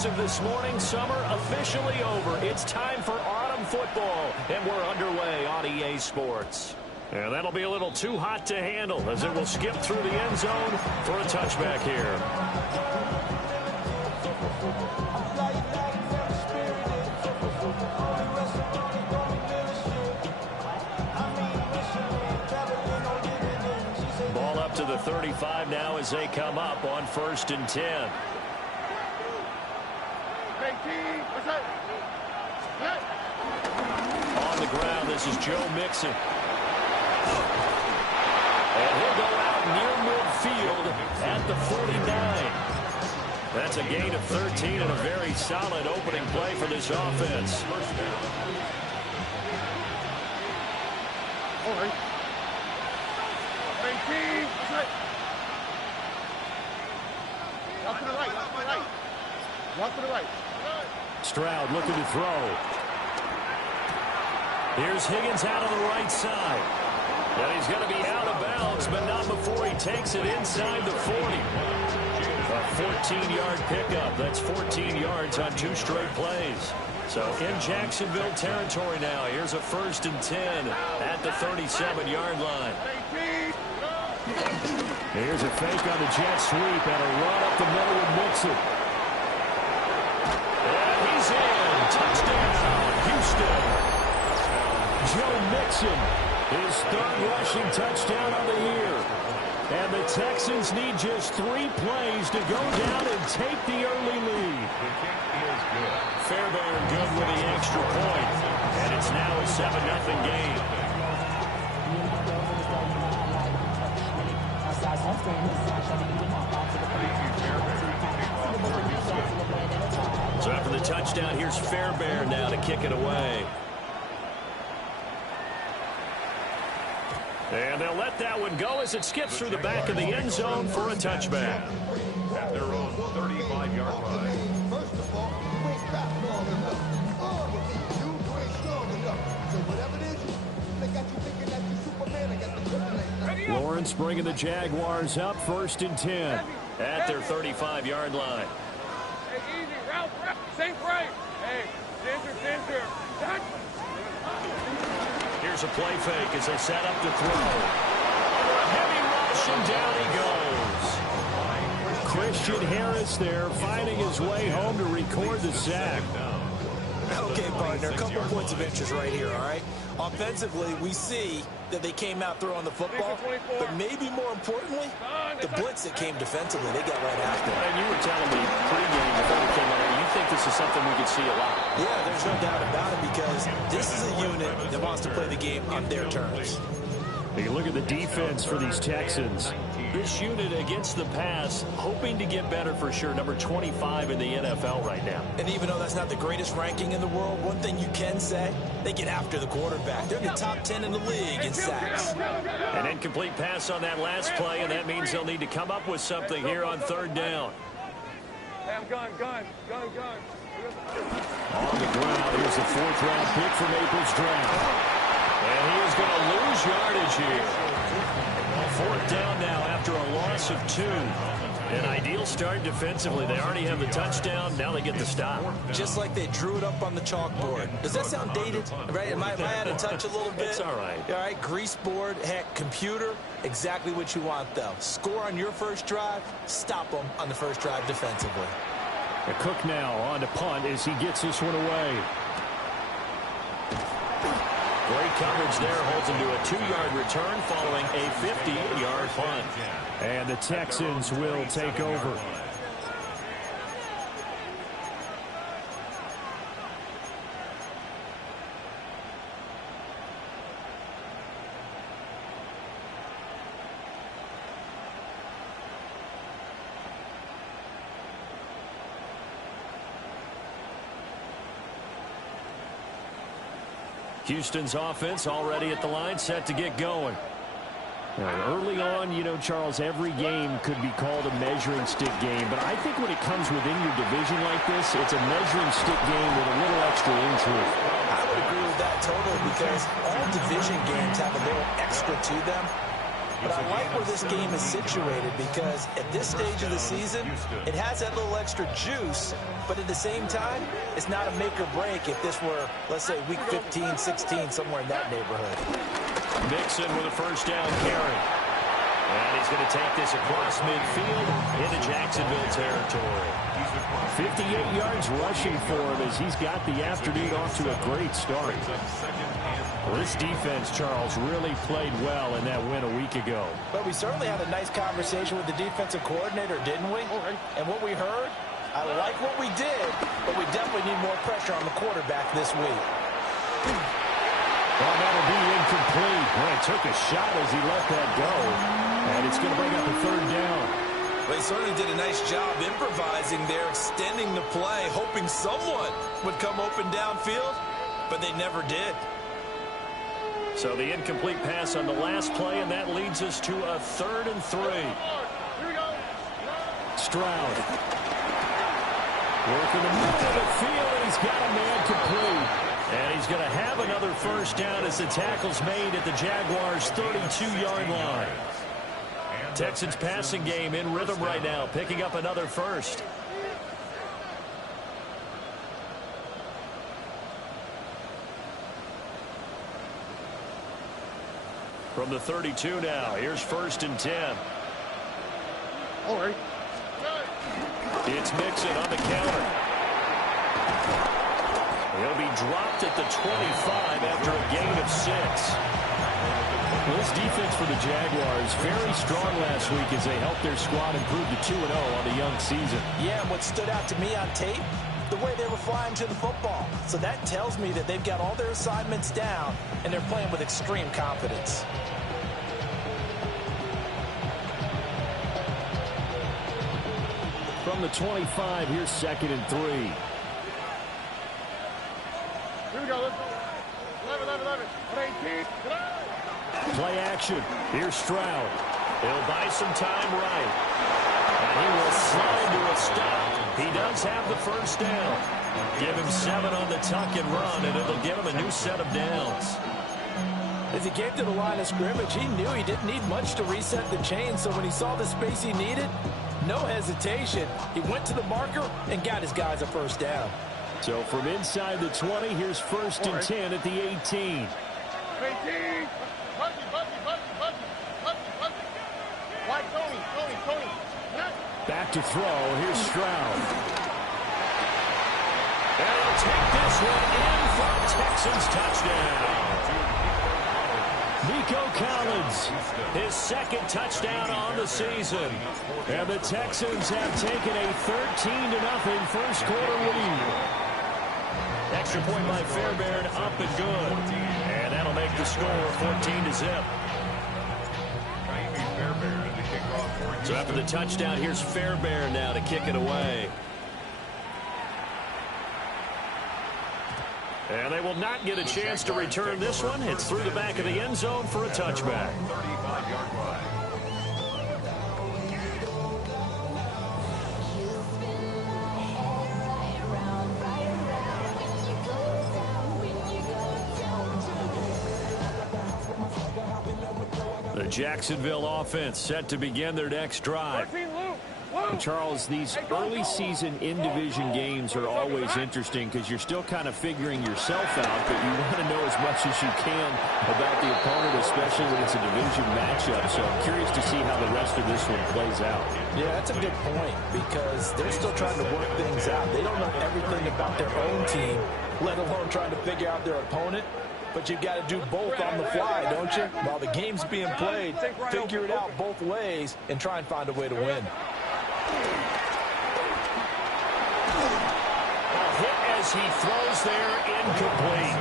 As of this morning, summer officially over. It's time for autumn football, and we're underway on EA Sports. And that'll be a little too hot to handle as it will skip through the end zone for a touchback here. Ball up to the 35 now as they come up on 1st and 10. On the ground, this is Joe Mixon. And he'll go out near midfield at the 49. That's a gain of 13 and a very solid opening play for this offense. Walk to the right. Stroud looking to throw. Here's Higgins out on the right side. And he's going to be out of bounds, but not before he takes it inside the 40. A 14-yard pickup. That's 14 yards on 2 straight plays. So in Jacksonville territory now. Here's a 1st and 10 at the 37-yard line. Here's a fake on the jet sweep and a run up the middle with Mixon. And he's in. Touchdown, Houston. Joe Mixon, his 3rd rushing touchdown of the year. And the Texans need just 3 plays to go down and take the early lead. Fairbairn good with the extra point. And it's now a 7-0 game. So after the touchdown, here's Fairbairn now to kick it away. And they'll let that one go as it skips through the back of the end zone for a touchback. At their own 35-yard line. First of all, you ain't fast long enough. You ain't strong enough. So whatever it is, they got you thinking that you Superman. I got the kryptonite. Lawrence bringing the Jaguars up 1st and 10 at their 35-yard line. Hey, easy, route, same frame. Hey, center. Here's a play fake as they set up to throw. Under a heavy rush, and down he goes. Christian Harris there finding his way home to record the sack. Okay, partner, a couple points of interest right here, all right? Offensively, we see that they came out throwing the football, but maybe more importantly, the blitz that came defensively, they got right after it. And you were telling me pregame before we came on here, you think this is something we could see a lot. Yeah, there's no doubt about it because this is a unit that wants to play the game on their terms. You look at the defense for these Texans. This unit against the pass, hoping to get better for sure. Number 25 in the NFL right now. And even though that's not the greatest ranking in the world, one thing you can say, they get after the quarterback. They're in the top 10 in the league in sacks. An incomplete pass on that last play, and that means they'll need to come up with something here on 3rd down. Gun. On the ground, here's the 4th-round pick from April's draft. And he is going to lose yardage here. 4th down now after a loss of 2. An ideal start defensively. They already have the touchdown. Now they get the stop. Just like they drew it up on the chalkboard. Does that sound dated? Right? Am I out of touch a little bit? It's all right. All right, grease board, heck, computer, exactly what you want, though. Score on your first drive, stop them on the first drive defensively. A Cook now on to punt as he gets this one away. Great coverage there, holds him to a 2-yard return following a 58-yard punt. And the Texans will take over. Houston's offense already at the line, set to get going. Early on, you know, Charles, every game could be called a measuring stick game, but I think when it comes within your division like this, it's a measuring stick game with a little extra intrigue. I would agree with that totally because all division games have a little extra to them. But I like where this game is situated because at this stage of the season, it has that little extra juice, but at the same time, it's not a make or break if this were, let's say, week 15, 16, somewhere in that neighborhood. Mixon with a first down carry. And he's going to take this across midfield into Jacksonville territory. 58 yards rushing for him as he's got the afternoon off to a great start. Well, this defense, Charles, really played well in that win a week ago. But we certainly had a nice conversation with the defensive coordinator, didn't we? And what we heard, I like what we did, but we definitely need more pressure on the quarterback this week. Well, that'll be incomplete. Well, he took a shot as he let that go. And it's going to bring up a third down. Well, he certainly did a nice job improvising there, extending the play, hoping someone would come open downfield, but they never did. So the incomplete pass on the last play, and that leads us to a 3rd and 3. Stroud. Working the middle of the field, and he's got a man complete. And he's going to have another first down as the tackle's made at the Jaguars' 32-yard line. Texans passing game in rhythm right now, picking up another first. From the 32 now, here's 1st and 10. All right. It's Mixon on the counter. He'll be dropped at the 25 after a gain of 6. Well, this defense for the Jaguars, very strong last week as they helped their squad improve to 2-0 on the young season. Yeah, and what stood out to me on tape, the way they were flying to the football. So that tells me that they've got all their assignments down, and they're playing with extreme confidence. From the 25, here's 2nd and 3. Here we go. Let's go. 11. 18. Play action. Here's Stroud. He'll buy some time right. And he will slide to a stop. He does have the first down. Give him 7 on the tuck and run, and it'll give him a new set of downs. As he came to the line of scrimmage, he knew he didn't need much to reset the chain, so when he saw the space he needed, no hesitation. He went to the marker and got his guys a first down. So from inside the 20, here's 1st and 10 at the 18. 18. White Tony. Back to throw. Here's Stroud. And he'll take this one in for a Texans touchdown. Nico Collins, his 2nd touchdown on the season. And the Texans have taken a 13-0 first quarter lead. Extra point by Fairbairn, up and good. And that'll make the score 14-0. So after the touchdown, here's Fairbairn now to kick it away. And they will not get a chance to return this one. It's through the back of the end zone for a touchback. 35-yard line. The Jacksonville offense set to begin their next drive. Charles, these early season in-division games are always interesting because you're still kind of figuring yourself out, but you want to know as much as you can about the opponent, especially when it's a division matchup. So I'm curious to see how the rest of this one plays out. Yeah, that's a good point because they're still trying to work things out. They don't know everything about their own team, let alone trying to figure out their opponent. But you've got to do both on the fly, don't you? While the game's being played, figure it out both ways and try and find a way to win. A hit as he throws there, incomplete.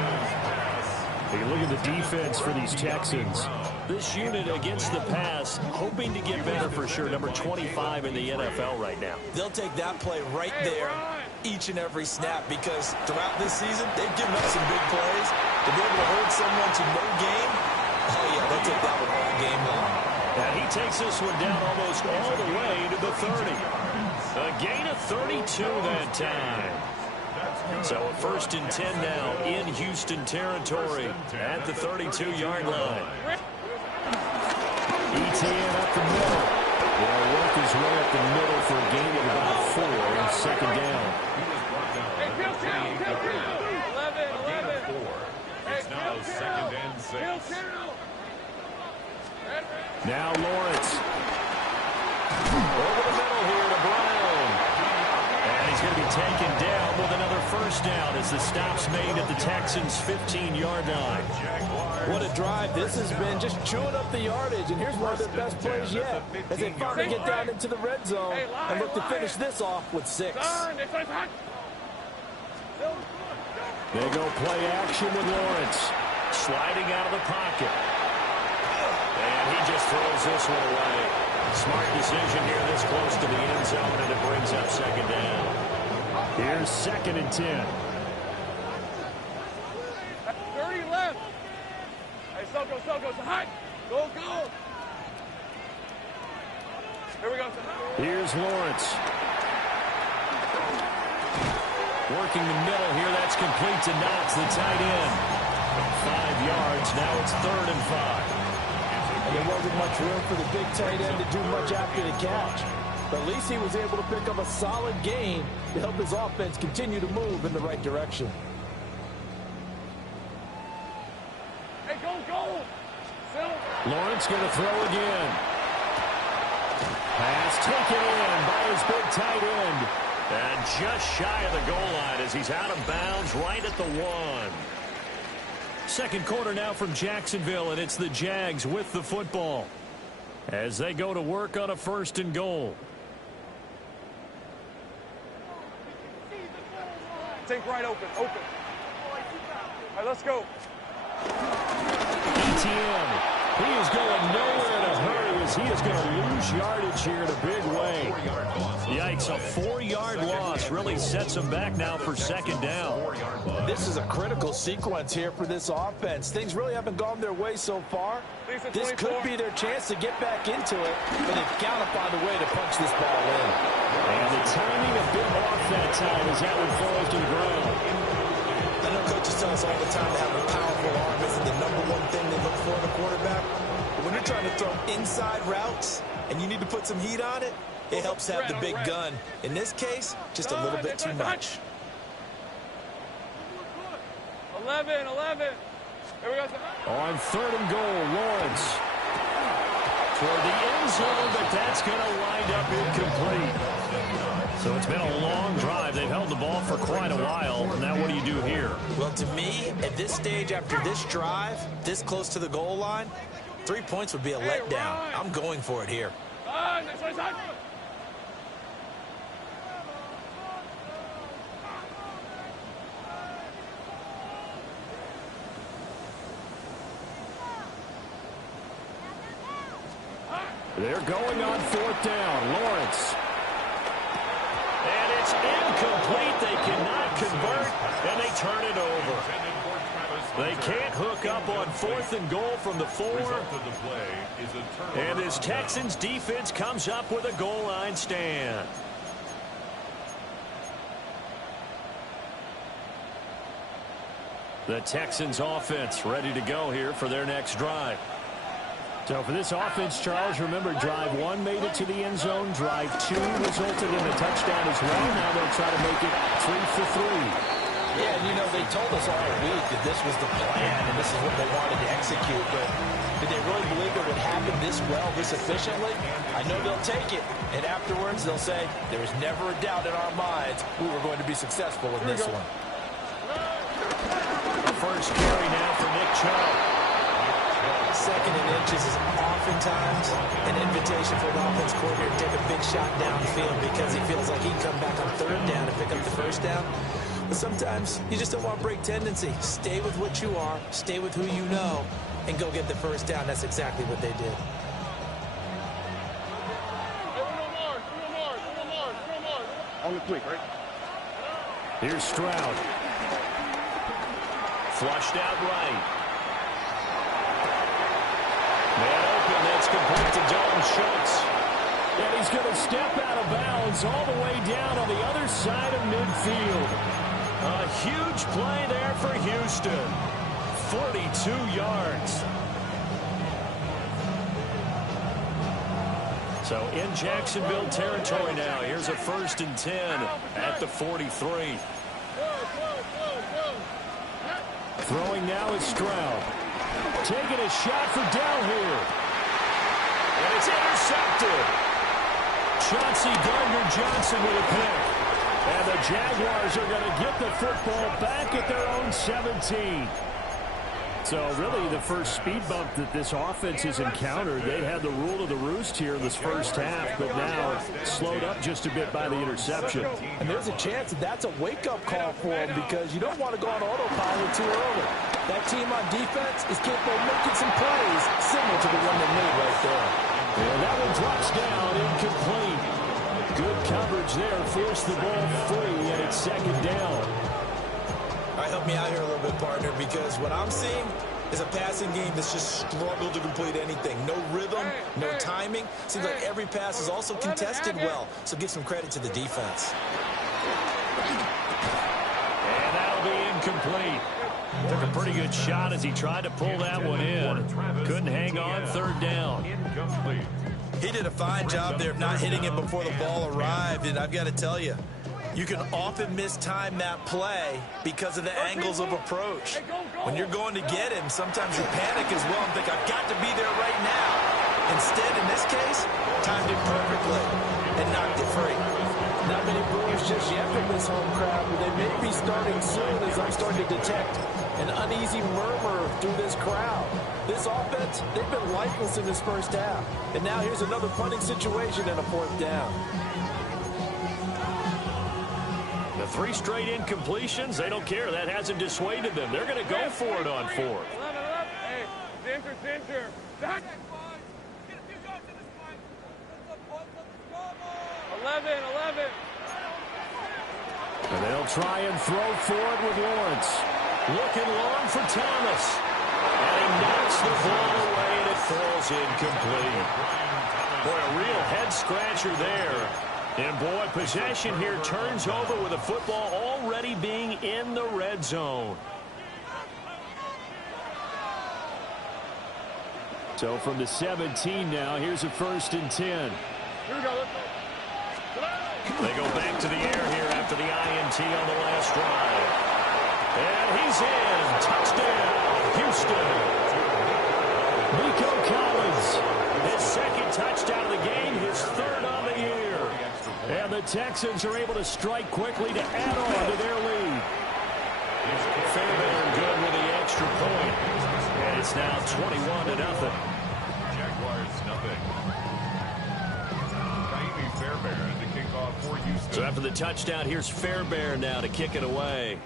You look at the defense for these Texans. This unit against the pass, hoping to get better for sure. Number 25 in the NFL right now. They'll take that play right there each and every snap because throughout this season, they've given up some big plays. To be able to hold someone to no game, oh yeah, they'll take that one all game long. And he takes this one down almost all the way to the 30. A gain of 32 that time. So a 1st and 10 now in Houston territory at the 32-yard line. ETN up the middle. Will work his way up the middle for a gain of about 4. Second down. Hey, kill. 11. 4. It's now second and 6. Now Lawrence. Over the middle here to Brown. And he's going to be taken down with another first down as the stop's made at the Texans' 15-yard line. What a drive this has been, just chewing up the yardage. And here's one of their best plays yet as they finally get down into the red zone and look to finish this off with 6. They go play action with Lawrence. Sliding out of the pocket. And he just throws this one away. Smart decision here this close to the end zone, and it brings up second down. Here's second and 10. 30 left. Hey, Soko, hot. Go. Here we go. Here's Lawrence. Working the middle here. That's complete to Knox, the tight end. 5 yards. Now it's 3rd and 5. And there wasn't much room for the big tight end to do much after the catch. But at least he was able to pick up a solid gain to help his offense continue to move in the right direction. Hey, go. Lawrence going to throw again. Pass taken in by his big tight end. And just shy of the goal line as he's out of bounds right at the 1. Second quarter now from Jacksonville, and it's the Jags with the football as they go to work on a 1st and goal. Think right open. All right, let's go. ETN. He is going nowhere in a hurry as he is going to lose yardage here in a big way. Yikes, a 4-yard loss really sets him back now for second down. This is a critical sequence here for this offense. Things really haven't gone their way so far. This could be their chance to get back into it, but they've got to find a way to punch this ball in. And the timing a bit off that time as that one falls to the ground. I know coaches tell us all the time to have a powerful arm isn't the #1 thing they look for in a quarterback. But when you're trying to throw inside routes and you need to put some heat on it, it helps have the big gun. In this case, just a little bit too much. 11. Here we go. On 3rd and goal, Lawrence. Toward the end zone, but that's going to wind up incomplete. So it's been a long drive. They've held the ball for quite a while. Now what do you do here? Well, to me, at this stage after this drive, this close to the goal line, 3 points would be a letdown. I'm going for it here. They're going on 4th down. Lawrence. And it's incomplete. They cannot convert, and they turn it over. They can't hook up on 4th and goal from the 4. And this Texans defense comes up with a goal line stand. The Texans offense ready to go here for their next drive. So for this offense, Charles, remember, drive 1 made it to the end zone. Drive 2 resulted in a touchdown as well. Now they'll try to make it 3 for 3. Yeah, and you know, they told us all week that this was the plan and this is what they wanted to execute. But did they really believe it would happen this well, this efficiently? I know they'll take it. And afterwards, they'll say, there was never a doubt in our minds we were going to be successful in this one. The first carry now for Nick Chubb. 2nd and inches is oftentimes an invitation for the offense coordinator to take a big shot downfield because he feels like he can come back on 3rd down and pick up the 1st down. But sometimes you just don't want to break tendency. Stay with what you are, stay with who you know, and go get the 1st down. That's exactly what they did. On the quick, right? Here's Stroud. Flushed out right. Man open, that's complete to Dalton Schultz. And he's going to step out of bounds all the way down on the other side of midfield. A huge play there for Houston. 42 yards. So in Jacksonville territory now. Here's a 1st and 10 at the 43. Throwing now is Stroud. Taking a shot for down here. And it's intercepted. Chauncey Gardner-Johnson with a pick. And the Jaguars are going to get the football back at their own 17. So really the first speed bump that this offense has encountered. They had the rule of the roost here in this first half, but now slowed up just a bit by the interception. And there's a chance that that's a wake-up call for them because you don't want to go on autopilot too early. That team on defense is capable of making some plays similar to the one they made right there. And that one drops down, incomplete. Good coverage there, forced the ball free, and it's 2nd down. All right, help me out here a little bit, partner, because what I'm seeing is a passing game that's just struggled to complete anything. No rhythm, no timing. Seems like every pass is also contested well, so give some credit to the defense. And that'll be incomplete. Took a pretty good shot as he tried to pull that one in. Couldn't hang on, 3rd down. He did a fine job there of not hitting it before the ball arrived, and I've got to tell you, you can often mistime that play because of the angles of approach. When you're going to get him, sometimes you panic as well and think, I've got to be there right now. Instead, in this case, timed it perfectly and knocked it free. Not many Brewers just yet from this home crowd, but they may be starting soon as I'm starting to detect an uneasy murmur through this crowd. This offense, they've been lifeless in this first half. And now here's another punting situation and a 4th down. The 3 straight incompletions, they don't care. That hasn't dissuaded them. They're going to go for it on 4th. Hey, center. 11. And they'll try and throw for it with Lawrence. Looking long for Thomas. And he knocks the ball away, and it falls incomplete. Boy, a real head-scratcher there. And, boy, possession here turns over with the football already being in the red zone. So from the 17 now, here's a 1st and 10. Here we go. They go back to the air here after the INT on the last drive. And he's in. Touchdown, Houston. Nico Collins, his 2nd touchdown of the game, his 3rd on the year. And the Texans are able to strike quickly to add on to their lead. Fairbairn good with the extra point. And it's now 21-0. Jaguars nothing. Ka'imi Fairbairn to kick off for Houston. So after the touchdown, here's Fairbairn now to kick it away.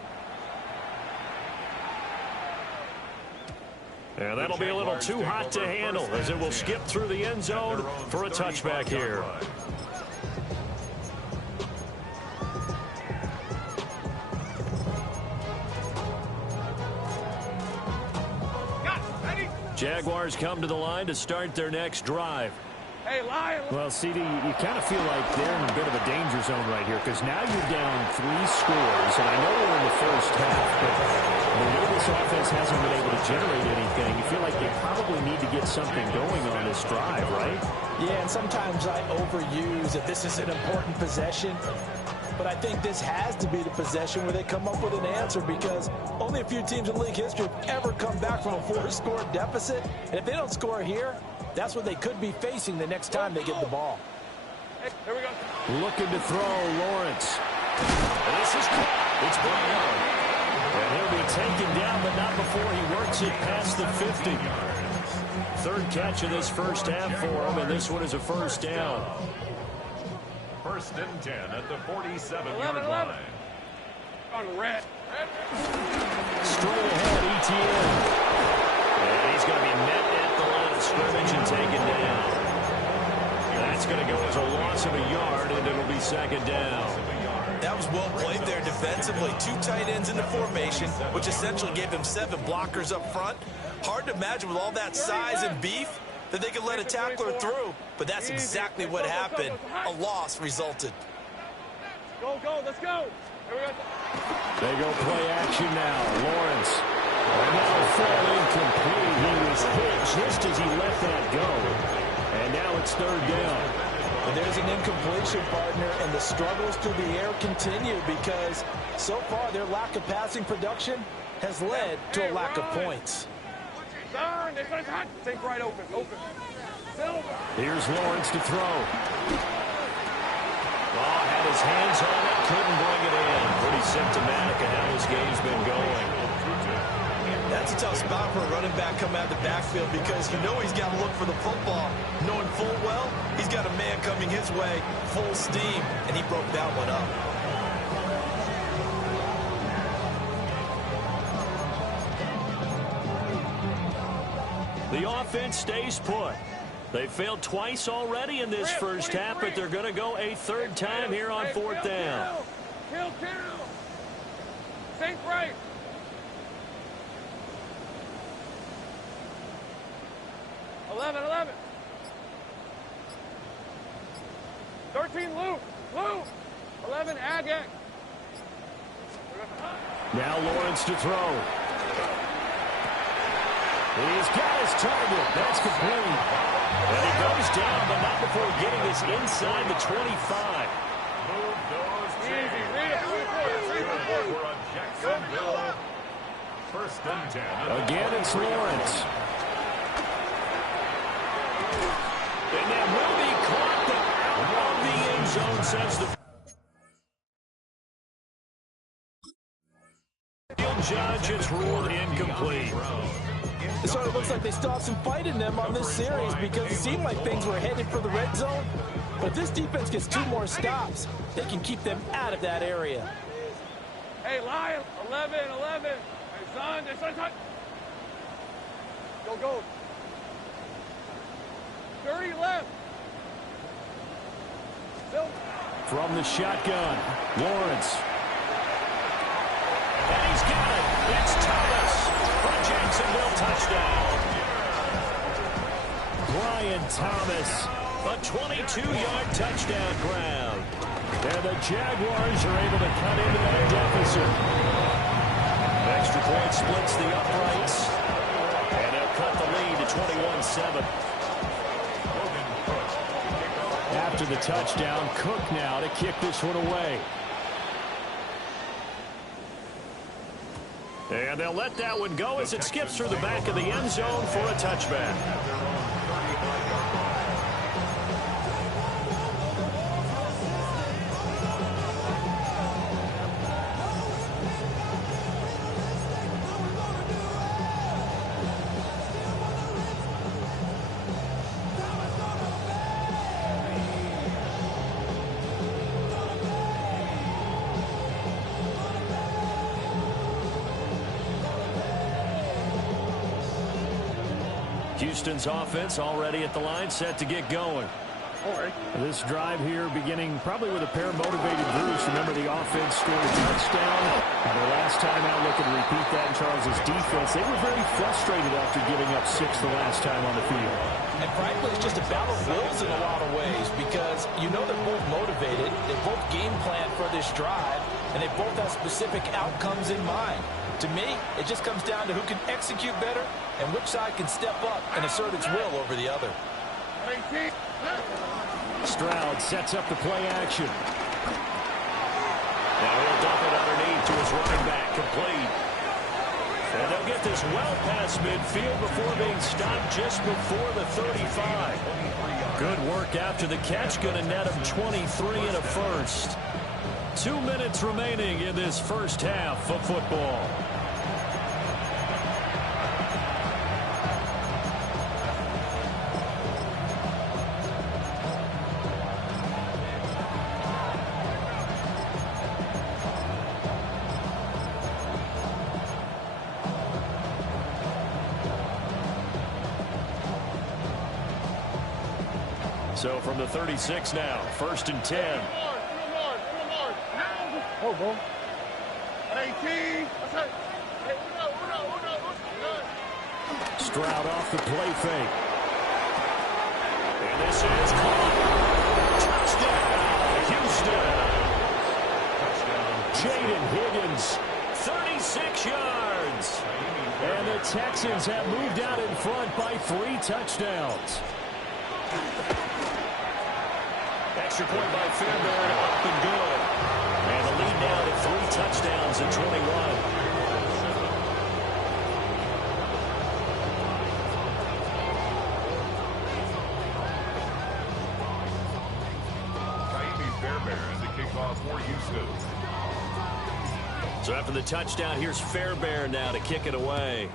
And that'll be a little too hot to handle as it will skip through the end zone for a touchback here. Jaguars come to the line to start their next drive. Hey, Lion. Well, CD, you kind of feel like they're in a bit of a danger zone right here because now you're down 3 scores, and I know we're in the first half, but the way this offense hasn't been able to generate anything, you feel like they probably need to get something going on this drive, right? Yeah, and sometimes I overuse that this is an important possession. But I think this has to be the possession where they come up with an answer because only a few teams in league history have ever come back from a 4-score deficit. And if they don't score here, that's what they could be facing the next time they get the ball. Hey, here we go. Looking to throw, Lawrence. And this is caught. It's Brown. And he'll be taken down, but not before he works it past the 50. 3rd catch of this first half for him, and this one is a 1st down. 1st and 10 at the 47-yard line. On red. Straight ahead, ETN. And he's going to be met at the line of scrimmage and taken down. That's going to go as a loss of a yard, and it'll be 2nd down. That was well played there defensively. 2 tight ends in the formation, which essentially gave them 7 blockers up front. Hard to imagine with all that size and beef that they could let a tackler through, but that's exactly what happened. A loss resulted. Go, let's go. Here we go. They go play action now. Lawrence. And now fall incomplete. He was hit just as he let that go. And now it's 3rd down. And there's an incompletion, partner, and the struggles through the air continue because so far their lack of passing production has led to a lack of points. Think right open. Here's Lawrence to throw. Oh, had his hands on it, couldn't bring it in. Pretty symptomatic of how this game's been going. That's a tough spot for a running back coming out of the backfield because you know he's got to look for the football, knowing full well he's got a man coming his way full steam, and he broke that one up. The offense stays put. They failed twice already in this first half, but they're going to go a third time here on fourth down. Kill. Think right. Eleven. 13, Luke. 11, Agak. Now Lawrence to throw. He's got his target. That's complete. And he goes down, but not before getting this inside the 25. Move those chains. We're on Jacksonville. First and 10. Again, it's Lawrence. And that will be caught out of the end zone, says the field judge. It's ruled incomplete. So it looks like they still have some fight in them on this series because it seemed like things were headed for the red zone. But if this defense gets 2 more stops, they can keep them out of that area. Hey, Lion. 11. Hey, son. Go. 30 left. From the shotgun, Lawrence. And he's got it. It's Thomas for a Jacksonville touchdown. Brian Thomas, a 22-yard touchdown grab. And the Jaguars are able to cut into that deficit. Extra point splits the uprights. And they'll cut the lead to 21-7. After the touchdown, Cook now to kick this one away. And they'll let that one go as it skips through the back of the end zone for a touchback. Houston's offense already at the line, set to get going. This drive here beginning probably with a pair of motivated groups. Remember, the offense scored a touchdown. The last time out, looking to repeat that in Charles' defense. They were very frustrated after giving up 6 the last time on the field. And frankly, it's just a battle of wills in a lot of ways because you know they're both motivated. They both game plan for this drive, and they both have specific outcomes in mind. To me, it just comes down to who can execute better and which side can step up and assert its will over the other. Stroud sets up the play action. Now he'll dump it underneath to his running back, complete. And they'll get this well past midfield before being stopped just before the 35. Good work after the catch, going to net him 23 and a first. 2 minutes remaining in this first half of football. So from the 36 now, 1st and 10. Oh, bro. Stroud off the play fake. And this is caught. Touchdown, Houston. Jaden Higgins, 36 yards. And the Texans have moved out in front by 3 touchdowns. Extra point by Fairbairn, up and good. And the lead now to 3 touchdowns at 21. Fairbairn to kick off for Houston. So after the touchdown, here's Fairbairn now to kick it away.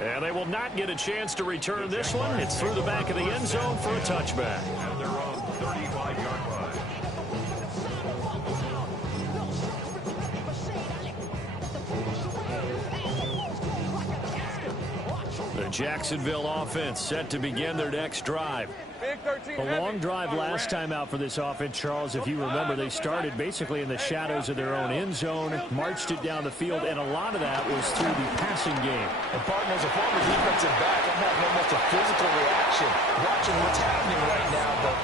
And they will not get a chance to return this one. It's through the back of the end zone for a touchback. At their own 35-yard line. The Jacksonville offense set to begin their next drive. A long drive last time out for this offense, Charles. If you remember, they started basically in the shadows of their own end zone, marched it down the field, and a lot of that was through the passing game. And partners, a former defensive back, I'm having almost a physical reaction watching what's happening right now. But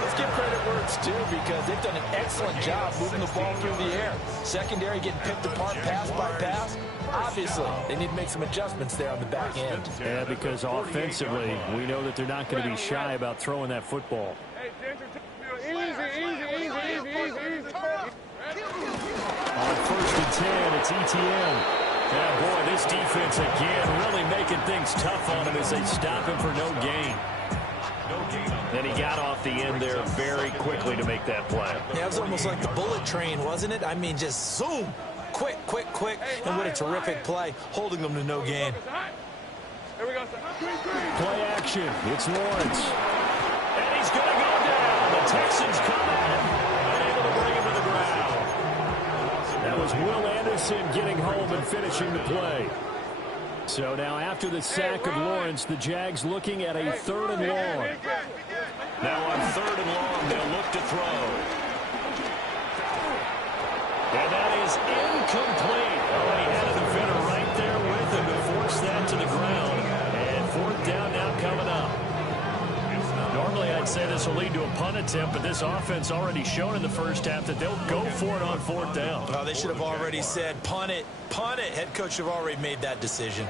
let's give credit where it's due because they've done an excellent job moving the ball through the air. Secondary getting picked apart pass by pass. Obviously, they need to make some adjustments there on the back end. Yeah, because offensively, we know that they're not going to be shy about throwing that football. Easy. On 1st and 10, it's ETN. Yeah, boy, this defense again really making things tough on him as they stop him for no gain. And he got off the end there very quickly to make that play. Yeah, it was almost like the bullet train, wasn't it? I mean, just zoom. Quick. And what a terrific play, holding them to no gain. Here we go. Play action. It's Lawrence. And he's going to go down. The Texans come at him and able to bring him to the ground. That was Will Anderson getting home and finishing the play. So now after the sack of Lawrence, the Jags looking at a 3rd and long. Now on 3rd and long, they'll look to throw. And that is incomplete. Oh, he had a defender right there with him to force that to the ground. And 4th down now coming up. Normally I'd say this will lead to a punt attempt, but this offense already shown in the first half that they'll go for it on 4th down. Oh, they should have already said, punt it. Head coach have already made that decision.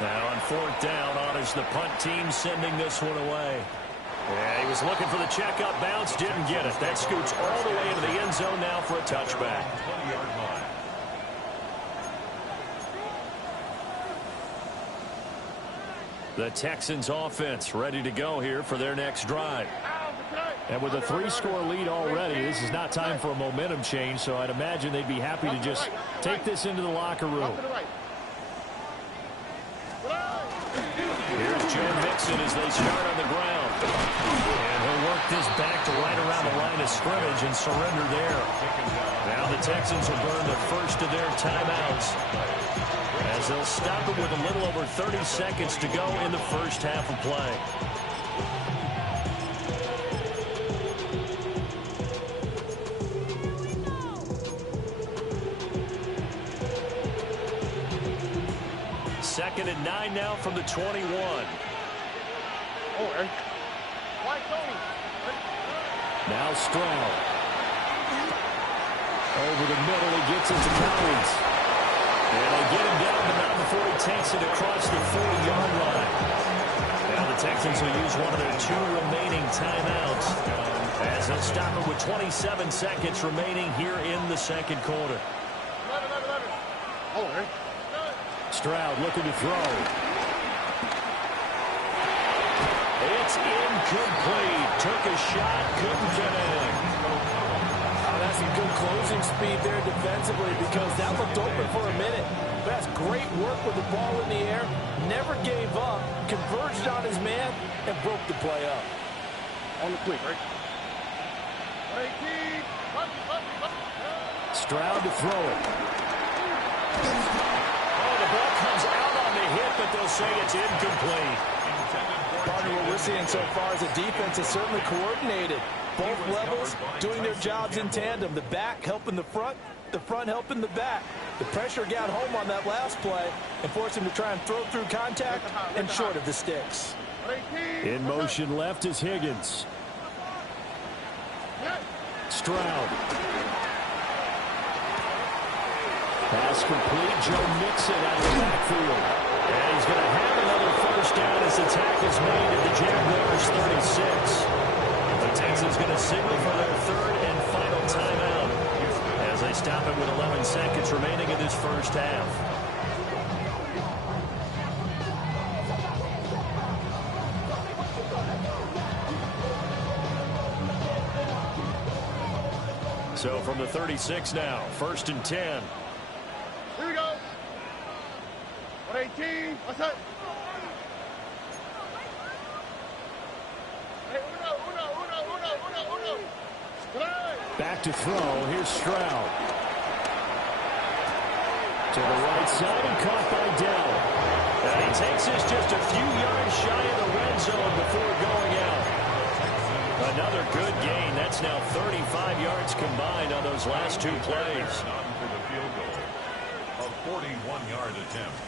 Now on 4th down, honors the punt team sending this one away. Yeah, he was looking for the checkup bounce, didn't get it. That scoots all the way into the end zone now for a touchback. 20-yard line. The Texans offense ready to go here for their next drive. And with a 3-score lead already, this is not time for a momentum change, so I'd imagine they'd be happy to just take this into the locker room. Here's Joe Mixon as they start on the ground. And he'll work this back to right around the line of scrimmage and surrender there. Now the Texans will burn the first of their timeouts as they'll stop it with a little over 30 seconds to go in the first half of play. Second and 9 now from the 21. Now Stroud. Over the middle, he gets it to Collins. And they get him down, but not before he takes it across the 40-yard line. Now the Texans will use one of their 2 remaining timeouts as they'll stop it with 27 seconds remaining here in the second quarter. Stroud looking to throw. It's incomplete. Took a shot, couldn't connect. Oh, that's some good closing speed there defensively because that looked open for a minute. That's great work with the ball in the air. Never gave up. Converged on his man and broke the play up. On the quick, right? Stroud to throw it. Oh, the ball comes out on the hit, but they'll say it's incomplete. Partner, what we're seeing so far is the defense is certainly coordinated. Both levels doing their jobs in tandem. The back helping the front helping the back. The pressure got home on that last play and forced him to try and throw through contact and short of the sticks. In motion left is Higgins. Stroud. Pass complete. Joe Mixon out of the backfield. And he's going to have another first down as the tackle's made at the stop it with 11 seconds remaining in this first half. So from the 36 now, 1st and 10. Here we go. 118. What's that? Hey, uno. Back to throw. Here's Stroud. To the right side and caught by Dell. And he takes this just a few yards shy of the red zone before going out. Another good gain. That's now 35 yards combined on those last 2 plays. On for the field goal. A 41-yard attempt.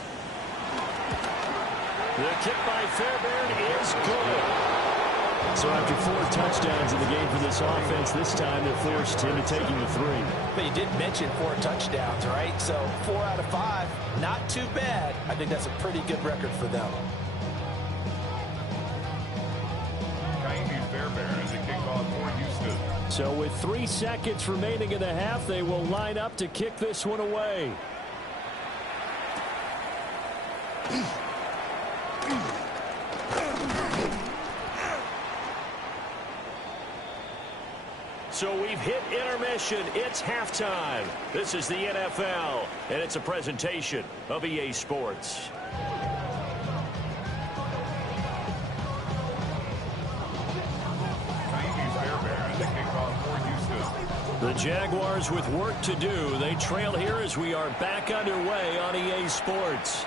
The kick by Fairbairn is good. So after 4 touchdowns in the game for this offense, this time they're forced into taking the 3. But you did mention 4 touchdowns, right? So 4 out of 5, not too bad. I think that's a pretty good record for them. Fairbairn as a kickoff for Houston. So with 3 seconds remaining in the half, they will line up to kick this one away. So we've hit intermission. It's halftime. This is the NFL, and it's a presentation of EA Sports. The Jaguars with work to do. They trail here as we are back underway on EA Sports.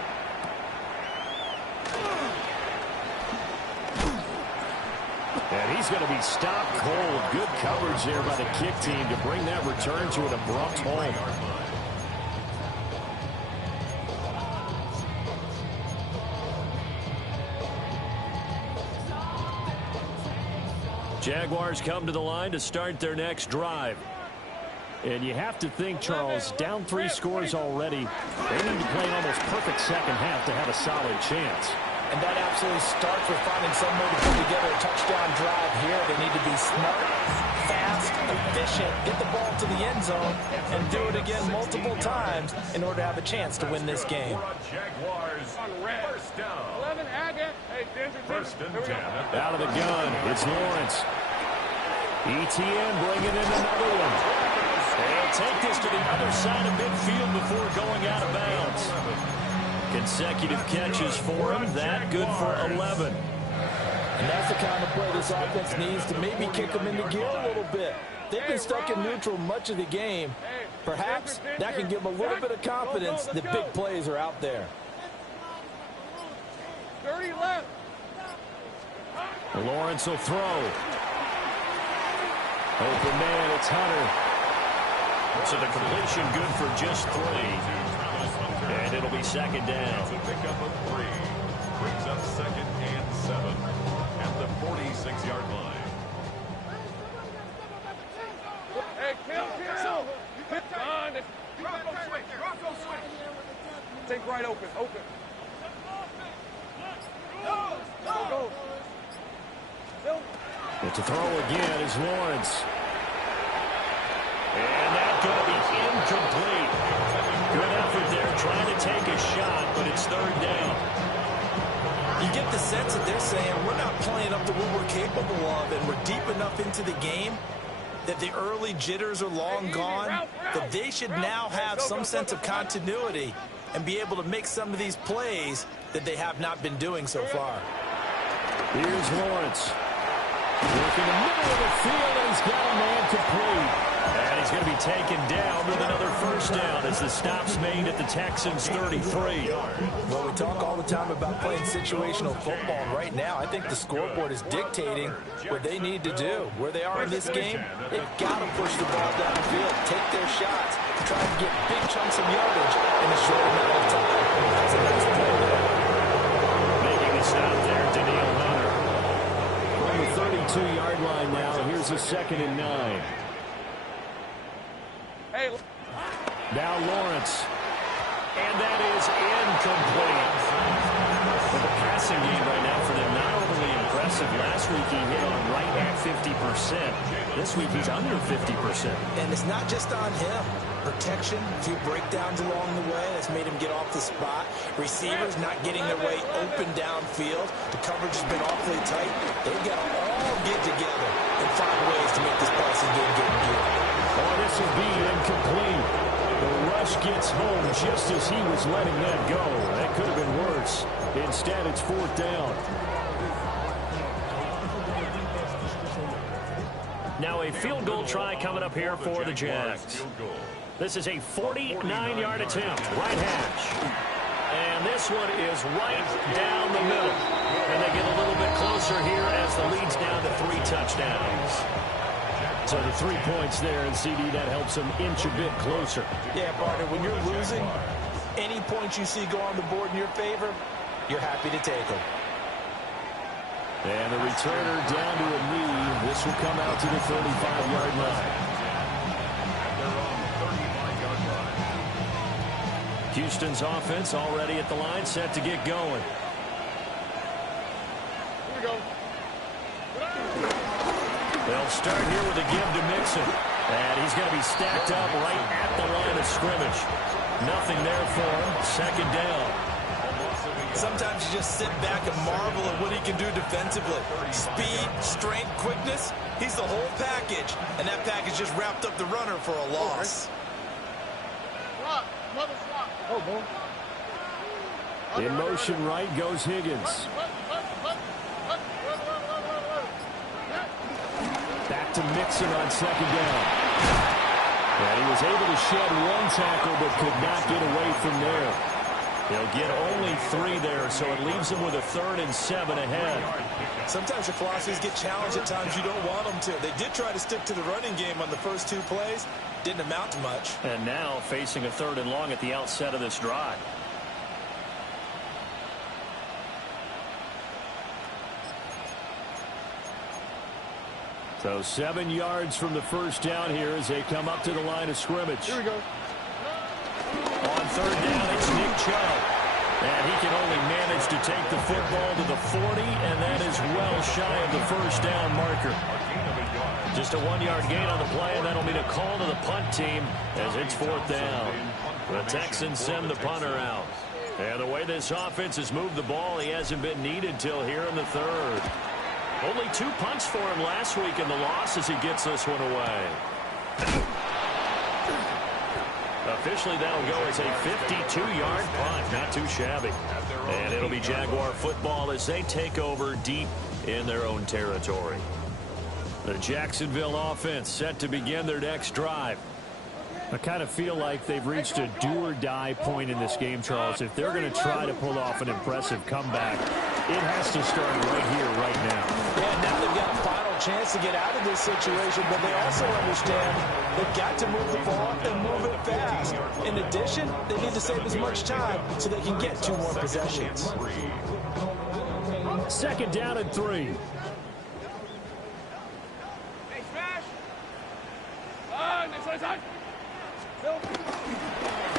And he's going to be stopped cold. Good coverage there by the kick team to bring that return to an abrupt halt. Jaguars come to the line to start their next drive. And you have to think, Charles, down 3 scores already. They need to play an almost perfect second half to have a solid chance. And that absolutely starts with finding some way to put together a touchdown drive here. They need to be smart, fast, efficient, get the ball to the end zone, and do it again multiple times in order to have a chance to win this game. Jaguars, first down. 11, Agate. Hey, First and 10. Out of the gun, it's Lawrence. ETN bringing in another one. They'll take this to the other side of midfield before going out of bounds. Consecutive catches for him. That good for 11. And that's the kind of play this offense needs to maybe kick them into gear a little bit. They've been stuck in neutral much of the game. Perhaps that can give them a little bit of confidence that big plays are out there. 30 left. Lawrence will throw. Open man, it's Hunter. So the completion good for just 3. And it'll be second down. To pick up a 3. Brings up 2nd and 7 at the 46-yard line. Hey, kill. Rocco switch. Take right open. Go. But to throw again is Lawrence. And that's going to be incomplete. Good effort there trying to take a shot, but it's 3rd down. You get the sense that they're saying we're not playing up to what we're capable of, and we're deep enough into the game that the early jitters are long gone, that they should now have some sense of continuity and be able to make some of these plays that they have not been doing so far. Here's Lawrence. Working in the middle of the field, and he's got a man complete. And he's going to be taken down with another first down as the stop's made at the Texans' 33. Well, we talk all the time about playing situational football. And right now, I think the scoreboard is dictating what they need to do. Where they are in this game, they've got to push the ball downfield, take their shots, try to get big chunks of yardage in a short amount of time. That's a nice play there. Making the stop there, Danielle Hunter. From the 32-yard line now, here's a 2nd and 9. Hey. Now Lawrence. And that is incomplete. But the passing game right now for them, not overly impressive. Last week he hit on right at 50%. This week he's under 50%. And it's not just on him. protection, a few breakdowns along the way. That's made him get off the spot. Receivers not getting their way open downfield. The coverage has been awfully tight. They've got to all get together and find ways to make this passing game get in gear. Oh, this will be incomplete. The rush gets home just as he was letting that go. That could have been worse. Instead, it's 4th down. Now a field goal try coming up here for the Jags. This is a 49-yard attempt, right hash. And this one is right down the middle. And they get a little bit closer here as the lead's down to 3 touchdowns. So the 3 points there, and CD, that helps them inch a bit closer. Yeah, partner, when you're losing, any points you see go on the board in your favor, you're happy to take them. And the returner down to a knee. This will come out to the 35-yard line. They're on the 35-yard line. Houston's offense already at the line, set to get going. Here we go. They'll start here with a give to Mixon. And he's going to be stacked up right at the line of scrimmage. Nothing there for him. 2nd down. Sometimes you just sit back and marvel at what he can do defensively. Speed, strength, quickness. He's the whole package. And that package just wrapped up the runner for a loss. Oh, boy. In motion right goes Higgins. Back to Mixon on 2nd down. And he was able to shed 1 tackle but could not get away from there. They'll get only 3 there, so it leaves them with a 3rd and 7 ahead. Sometimes your philosophies get challenged at times you don't want them to. They did try to stick to the running game on the first 2 plays. Didn't amount to much. And now facing a 3rd and long at the outset of this drive. So 7 yards from the first down here as they come up to the line of scrimmage. Here we go. On 3rd down, it's Nick Chubb. And he can only manage to take the football to the 40, and that is well shy of the first down marker. Just a 1-yard gain on the play, and that'll mean a call to the punt team as it's 4th down. The Texans send the punter out. And the way this offense has moved the ball, he hasn't been needed till here in the 3rd. Only 2 punts for him last week in the loss as he gets this one away. Officially, that'll go as a 52-yard punt. Not too shabby. And it'll be Jaguar football as they take over deep in their own territory. The Jacksonville offense set to begin their next drive. I kind of feel like they've reached a do-or-die point in this game, Charles. If they're going to try to pull off an impressive comeback, it has to start right here, right now. Yeah, now they've got a final chance to get out of this situation, but they also understand they've got to move the ball and move it fast. In addition, they need to save as much time so they can get 2 more possessions. 2nd down and 3. Hey, smash. Next side.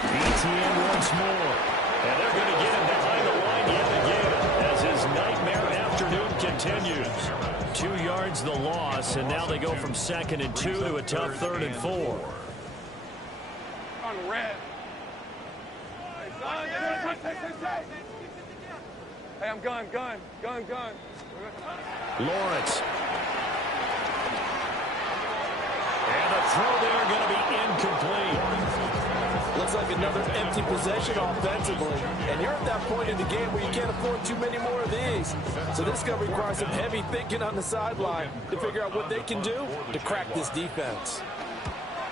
ETN once more. And they're going to get him behind the line yet again as his nightmare afternoon continues. 2 yards the loss, and now they go from 2nd and 2 to a tough 3rd and 4. On red. Hey, I'm gun. Lawrence. And the throw there going to be incomplete. Looks like another empty possession offensively. And you're at that point in the game where you can't afford too many more of these. So this is going to require some heavy thinking on the sideline to figure out what they can do to crack this defense.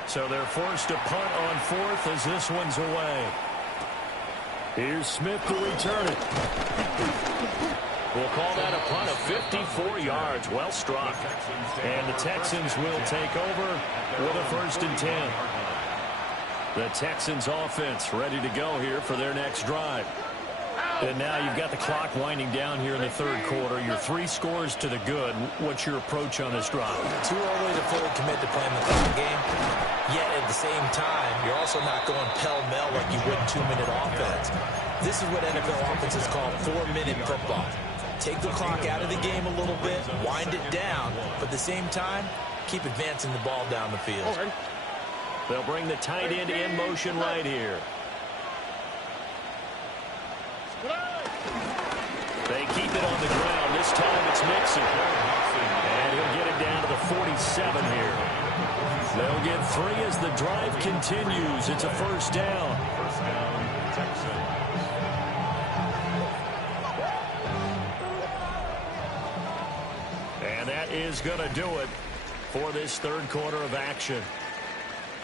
So they're forced to punt on 4th as this one's away. Here's Smith to return it. We'll call that a punt of 54 yards. Well struck. And the Texans will take over with a 1st and 10. The Texans offense ready to go here for their next drive. And now you've got the clock winding down here in the 3rd quarter. Your 3 scores to the good. What's your approach on this drive? Too early to fully commit to playing the ball game. Yet at the same time, you're also not going pell-mell like you would in 2-minute offense. This is what NFL offenses call 4-minute football. Take the clock out of the game a little bit, wind it down, but at the same time, keep advancing the ball down the field. They'll bring the tight end in motion right here. They keep it on the ground. This time it's Mixon. And he'll get it down to the 47 here. They'll get 3 as the drive continues. It's a first down. First down, Texans. And that is going to do it for this third quarter of action.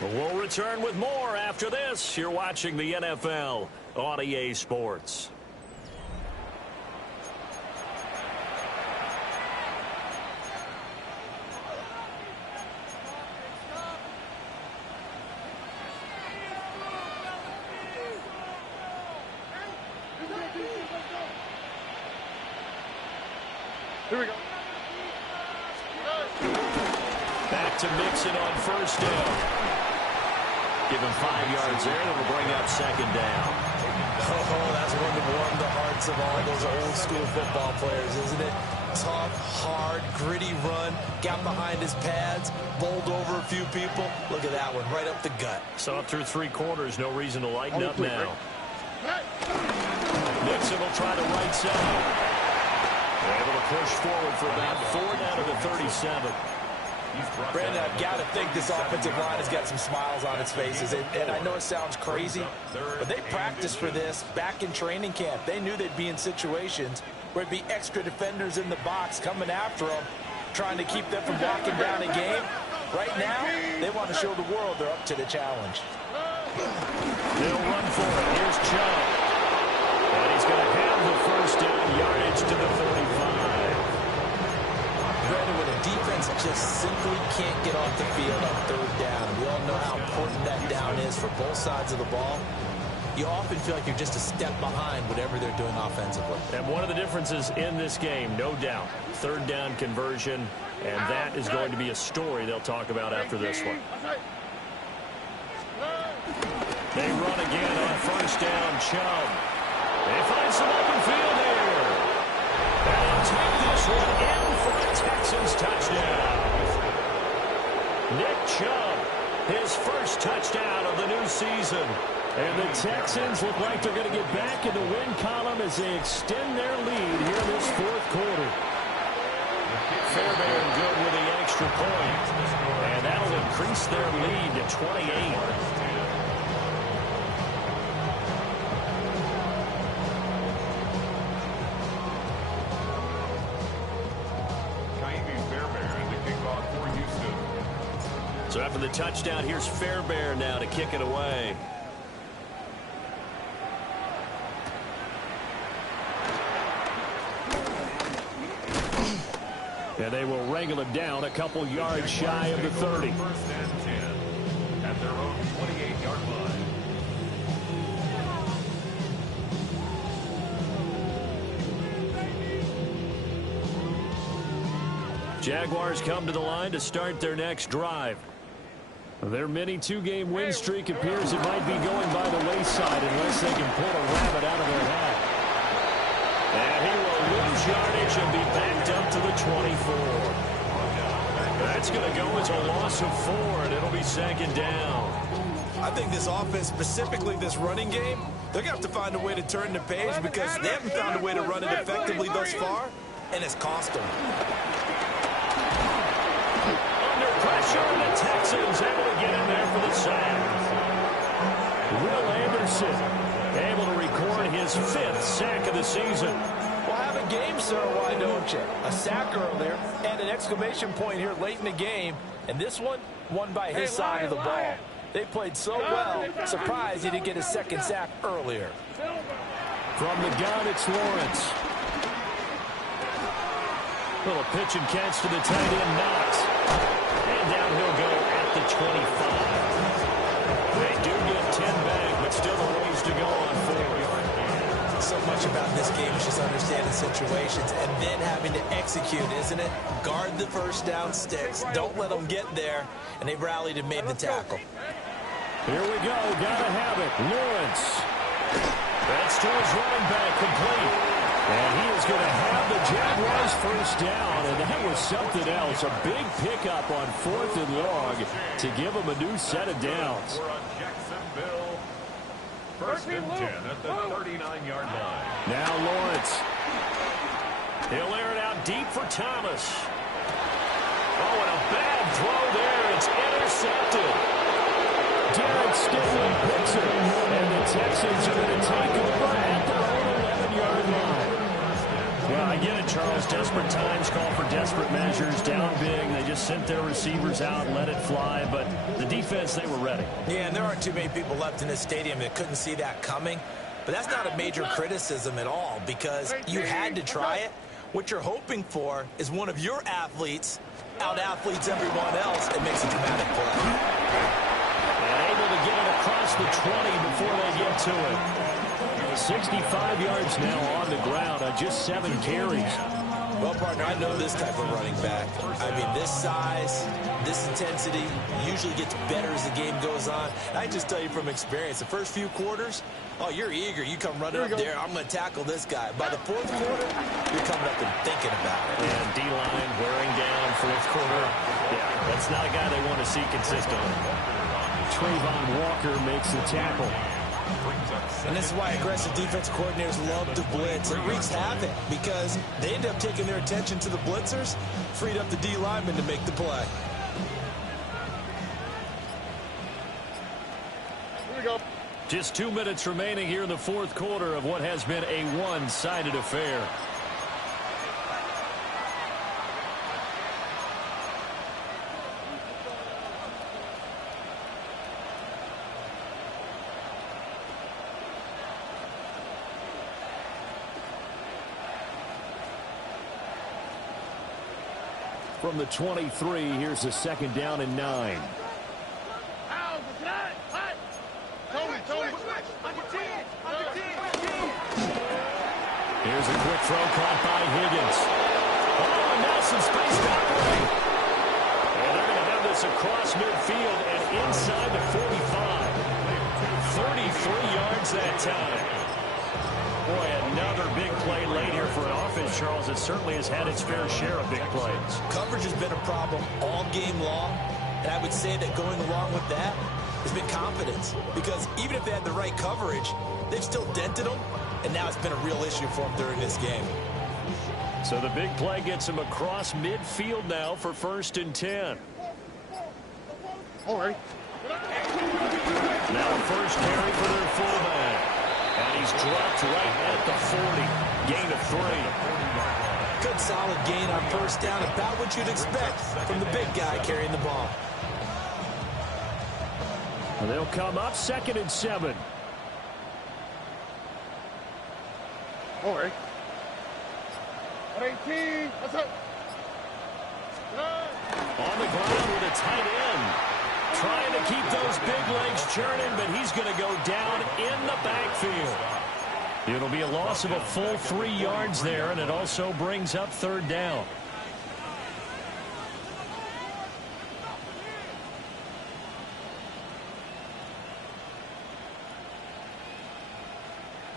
We'll return with more after this. You're watching the NFL on EA Sports. Here we go. Back to Mixon on first down. Give him 5 yards there. That'll bring up second down. Oh, that's one to warm the hearts of all those old school football players, isn't it? Tough, hard, gritty run. Got behind his pads, bowled over a few people. Look at that one, right up the gut. Saw it through 3 quarters. No reason to lighten up now. Mixon will try the right side. They're able to push forward for about 4 down to the 37. Brandon, I've got to think this offensive line has got some smiles on its faces. And I know it sounds crazy, but they practiced for this back in training camp. They knew they'd be in situations where it'd be extra defenders in the box coming after them, trying to keep them from blocking down a game. Right now, they want to show the world they're up to the challenge. They'll run for it. Here's Chubb. And he's going to have the first down yardage to the 45. Brandon, when a defense just simply can't get off the field on third down, we all know how important that down is for both sides of the ball. You often feel like you're just a step behind whatever they're doing offensively. And one of the differences in this game, no doubt, third down conversion, and that is going to be a story they'll talk about after this one. They run again on first down, Chubb. They find some open field here. And they'll take this one in for a Texans touchdown. Nick Chubb, his first touchdown of the new season. And the Texans look like they're going to get back in the win column as they extend their lead here this fourth quarter. Fairbairn good with the extra point. And that'll increase their lead to 28. So after the touchdown, here's Fairbairn now to kick it away. And they will wrangle it down a couple yards shy of the 30. First and 10 at their own 28-yard line. Jaguars come to the line to start their next drive. Their mini 2-game win streak appears it might be going by the wayside unless they can pull a rabbit out of their hat. And he will lose yardage and be backed up to the 24. That's going to go as a loss of 4, and it'll be second down. I think this offense, specifically this running game, they're going to have to find a way to turn the page because they haven't found a way to run it effectively thus far, and it's cost them. Under pressure, and the Texans able to get in there for the sack. Will Anderson able to record his 5th sack of the season. Well, have a game, sir, why don't you? A sack earlier and an exclamation point here late in the game. And this one, won by his side of the ball. They played so well, surprised he didn't get his second sack earlier. From the gun, it's Lawrence. Little pitch and catch to the tight end, Knox. And down he'll go at the 25. They do get 10 back, but still a ways to go on 4. So much about this game is just understanding situations and then having to execute, isn't it? Guard the first down sticks. Don't let them get there. And they've rallied and made the tackle. Here we go. Gotta have it. Lawrence. That's to his running back, complete. And he is going to have the Jaguars his first down, and that was something else. A big pickup on 4th and long to give him a new set of downs. We're on Jacksonville. First and 10 at the 39-yard line. Now Lawrence. He'll air it out deep for Thomas. Oh, and a bad throw there. It's intercepted. Derek Stingley picks it, and the Texans are going to take over at their own 11-yard line. Well, I get it, Charles. Desperate times call for desperate measures. Down big, they just sent their receivers out and let it fly. But the defense, they were ready. Yeah, and there aren't too many people left in this stadium that couldn't see that coming. But that's not a major criticism at all because you had to try it. What you're hoping for is one of your athletes out-athletes everyone else and makes a dramatic play. And able to get it across the 20 before they get to it. 65 yards now on the ground on just 7 carries. Well, partner, I know this type of running back. I mean, this size, this intensity usually gets better as the game goes on. I just tell you from experience, the first few quarters, oh, you're eager. You come running up there, I'm going to tackle this guy. By the 4th quarter, you're coming up and thinking about it. And D-line wearing down 4th quarter. Yeah, that's not a guy they want to see consistently. Trayvon Walker makes the tackle. And this is why aggressive defense coordinators love to blitz. It wreaks havoc because they end up taking their attention to the blitzers, freed up the D lineman to make the play. Here we go. Just 2 minutes remaining here in the 4th quarter of what has been a one-sided affair. From the 23, here's a 2nd down and 9. Here's a quick throw caught by Higgins. Oh, and now some space that way. And they're going to have this across midfield and inside the 45. 33 yards that time. Boy, another big play late here for an offense, Charles, that certainly has had its fair share of big plays. Coverage has been a problem all game long, and I would say that going along with that has been confidence, because even if they had the right coverage, they've still dented them, and now it's been a real issue for them during this game. So the big play gets them across midfield now for 1st and 10. All right. Now the first carry for their fullback. And he's dropped right at the 40. Gain of 3. Good solid gain on 1st down, about what you'd expect from the big guy carrying the ball. And they'll come up 2nd and 7. All right. 18. What's up? On the ground with a tight end. Trying to keep those big legs churning, but he's going to go down in the backfield. It'll be a loss of a full 3 yards there, and it also brings up 3rd down.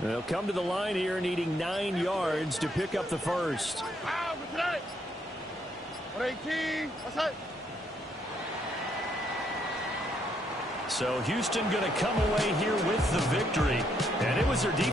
They'll come to the line here needing 9 yards to pick up the first. 18. What's up? So Houston going to come away here with the victory, and it was their defense.